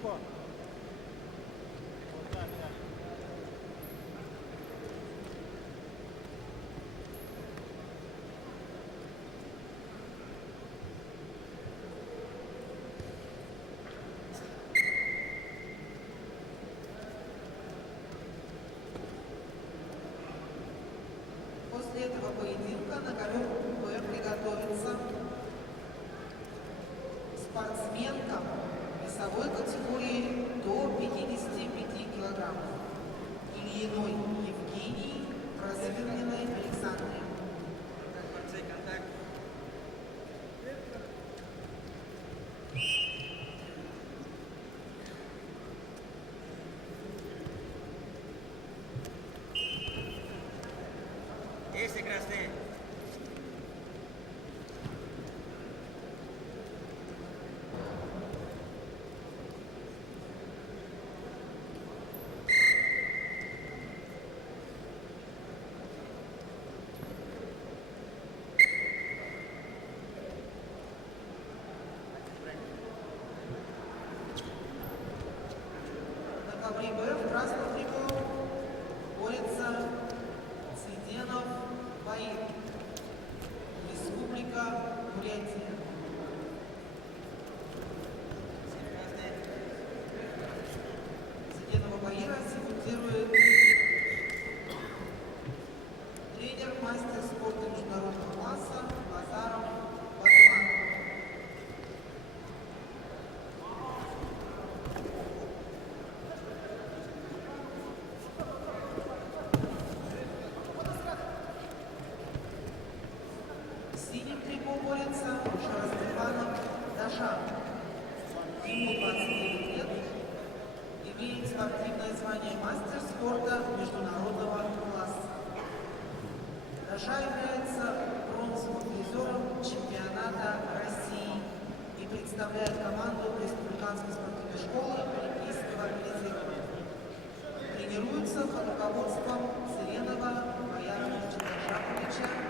далеко. Вот, да. После этого поединка на ковер УП приготовится спортсменка весовой категории до 55 килограммов Ильиной Евгении, Просвирниной Александре. Есть красные. На ковре Б в красном трико борется Циденов Баир, Республика Бурятия. Циденова Баира симулирует тренер, мастер спорта международного класса Базаров Батман. В синем трико борется Шаразбанов Дашан. Ему 29 лет, имеет спортивное звание мастер спорта международного класса. Даша является бронзовым призером чемпионата России и представляет команду Республиканской спортивной школы Олимпийского резерва. Тренируется под руководством Цыренова Бояровича Жаковича